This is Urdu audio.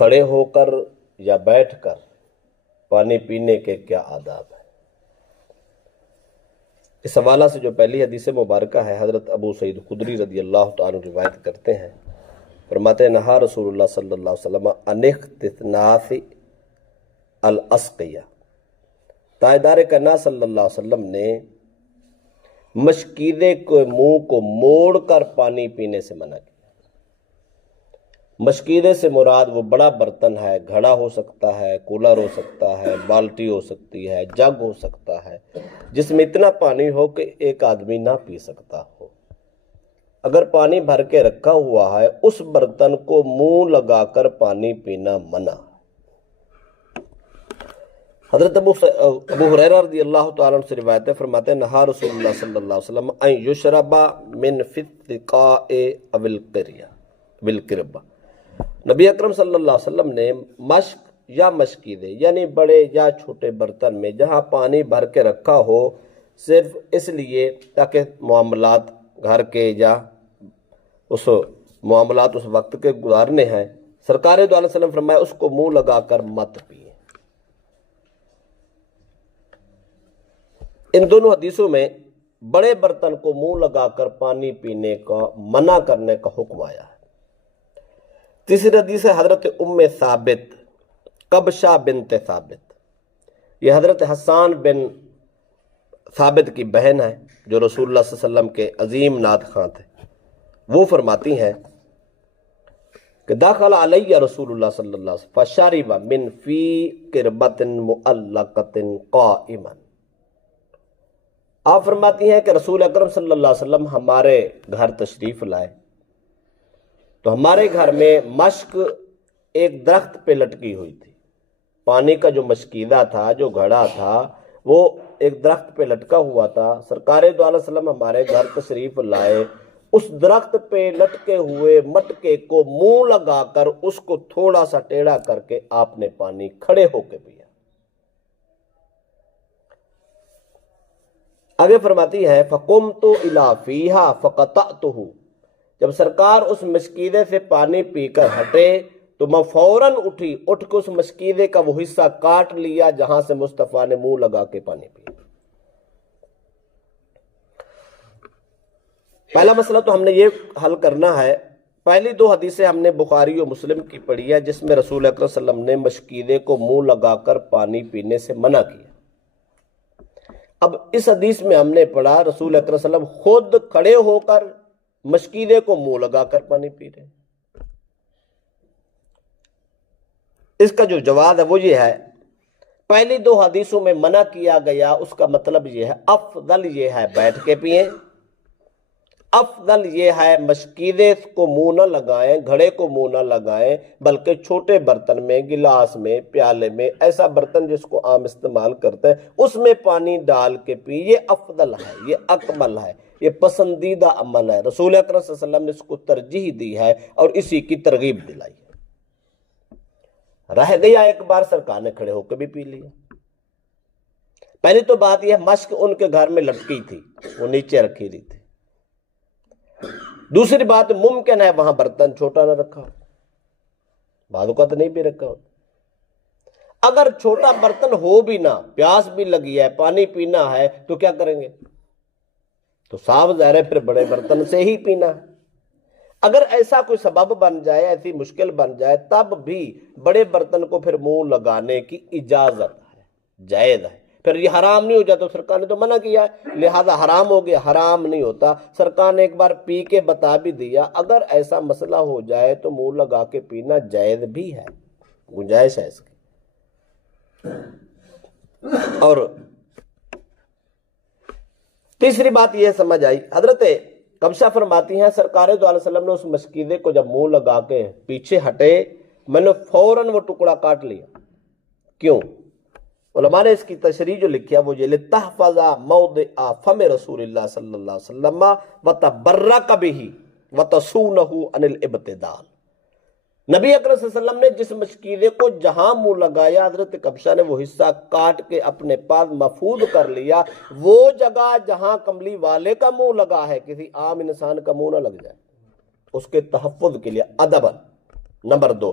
کھڑے ہو کر یا بیٹھ کر پانی پینے کے کیا آداب ہیں؟ اس حوالہ سے جو پہلی حدیث مبارکہ ہے، حضرت ابو سعید خدری رضی اللہ تعالیٰ روایت کرتے ہیں، فرماتے ہیں نہا رسول اللہ صلی اللہ علیہ وسلم عن اختناث الاسقیہ، تاجدار کنا صلی اللہ علیہ وسلم نے مشکیدے کے منہ کو موڑ کر پانی پینے سے منع کیا۔ مشکیدے سے مراد وہ بڑا برتن ہے، گھڑا ہو سکتا ہے، کولر ہو سکتا ہے، بالٹی ہو سکتی ہے، جگ ہو سکتا ہے، جس میں اتنا پانی ہو کہ ایک آدمی نہ پی سکتا ہو۔ اگر پانی بھر کے رکھا ہوا ہے، اس برتن کو منہ لگا کر پانی پینا منع۔ حضرت ابو ہریرہ رضی اللہ تعالیٰ عنہ سے روایت ہے، فرماتے ہیں نہا رسول اللہ صلی اللہ علیہ وسلم ان یشرب من فی الثقاء او القربہ، نبی اکرم صلی اللہ علیہ وسلم نے مشک یا مشکیدے یعنی بڑے یا چھوٹے برتن میں جہاں پانی بھر کے رکھا ہو، صرف اس لیے تاکہ معاملات گھر کے یا اس وقت کے گزارنے ہیں، سرکار دو علیہ وسلم فرمایا اس کو منہ لگا کر مت پیے۔ ان دونوں حدیثوں میں بڑے برتن کو منہ لگا کر پانی پینے کا منع کرنے کا حکم آیا ہے۔ تیسری حدیث ہے حضرت ام ثابت قبشہ بنت ثابت، یہ حضرت حسان بن ثابت کی بہن ہے جو رسول اللہ صلی اللہ علیہ وسلم کے عظیم نعت خواں تھے۔ وہ فرماتی ہیں کہ داخل علیہ رسول اللہ صلی اللہ علیہ وسلم فشرب من فی قربۃ معلقۃ قائما، آپ فرماتی ہیں کہ رسول اکرم صلی اللہ علیہ وسلم ہمارے گھر تشریف لائے تو ہمارے گھر میں مشک ایک درخت پہ لٹکی ہوئی تھی۔ پانی کا جو مشکیدہ تھا، جو گھڑا تھا، وہ ایک درخت پہ لٹکا ہوا تھا۔ سرکار دو علیہ وسلم ہمارے گھر تشریف لائے، اس درخت پہ لٹکے ہوئے مٹکے کو منہ لگا کر اس کو تھوڑا سا ٹیڑھا کر کے آپ نے پانی کھڑے ہو کے پیا۔ آگے فرماتی ہے فَقُمْتُ إِلَىٰ فِيهَا فَقَطَعْتُهُ، جب سرکار اس مشکیدے سے پانی پی کر ہٹے تو میں فوراً اٹھ کے اس مشکیدے کا وہ حصہ کاٹ لیا جہاں سے مصطفیٰ نے منہ لگا کے پانی پیا۔ پہلا مسئلہ تو ہم نے یہ حل کرنا ہے، پہلی دو حدیثیں ہم نے بخاری و مسلم کی پڑھی ہے جس میں رسول اکرم صلی اللہ علیہ وسلم نے مشکیدے کو منہ لگا کر پانی پینے سے منع کیا۔ اب اس حدیث میں ہم نے پڑھا رسول اکرم صلی اللہ علیہ وسلم خود کھڑے ہو کر مشکیدے کو منہ لگا کر پانی پی رہے۔ اس کا جو جواب ہے وہ یہ ہے، پہلی دو حدیثوں میں منع کیا گیا، اس کا مطلب یہ ہے افضل یہ ہے بیٹھ کے پئیں، افضل یہ ہے مشکیدے کو منہ نہ لگائیں، گھڑے کو منہ نہ لگائیں، بلکہ چھوٹے برتن میں، گلاس میں، پیالے میں، ایسا برتن جس کو عام استعمال کرتے ہیں اس میں پانی ڈال کے پی، یہ افضل ہے، یہ اکمل ہے، یہ پسندیدہ عمل ہے۔ رسول اکرم صلی اللہ علیہ وسلم نے اس کو ترجیح دی ہے اور اسی کی ترغیب دلائی ہے۔ رہ گیا ایک بار سرکار نے کھڑے ہو کے بھی پی لیا۔ پہلی تو بات یہ ہے مشک ان کے گھر میں لٹکی تھی، وہ نیچے رکھی ہوئی تھی۔ دوسری بات ممکن ہے وہاں برتن چھوٹا نہ رکھا ہو، بعض اوقات نہیں بھی رکھا ہو۔ اگر چھوٹا برتن ہو بھی نہ، پیاس بھی لگی ہے، پانی پینا ہے تو کیا کریں گے؟ تو صاف ظاہر ہے پھر بڑے برتن سے ہی پینا ہے۔ اگر ایسا کوئی سبب بن جائے، ایسی مشکل بن جائے، تب بھی بڑے برتن کو پھر منہ لگانے کی اجازت ہے، جائز ہے۔ پھر یہ حرام نہیں ہو جاتا، سرکار نے تو منع کیا ہے لہذا حرام ہو گیا، حرام نہیں ہوتا۔ سرکار نے ایک بار پی کے بتا بھی دیا، اگر ایسا مسئلہ ہو جائے تو منہ لگا کے پینا جائز بھی ہے، گنجائش ہے اس کی۔ اور تیسری بات یہ سمجھ آئی، حضرت قبشہ فرماتی ہیں سرکار دو علیہ وسلم نے اس مشکیدے کو جب منہ لگا کے پیچھے ہٹے، میں نے فوراً وہ ٹکڑا کاٹ لیا۔ کیوں؟ علماء نے اس کی تشریح جو لکھی ہے وہ یہ لِتَحْفَظَ مَوْضِعَ فَمِ رسول اللہ صلی اللہ علیہ وسلم وَتَبَرَّكَ بِهِ وَتَصُونَهُ عَنِ الْإِبْتِدَالِ، نبی اکرم صلی اللہ علیہ وسلم نے جس مشکیدے کو جہاں منہ لگایا، حضرت قبشہ نے وہ حصہ کاٹ کے اپنے پاس محفوظ کر لیا۔ وہ جگہ جہاں کملی والے کا منہ لگا ہے، کسی عام انسان کا منہ نہ لگ جائے، اس کے تحفظ کے لیے ادباً۔ نمبر 2،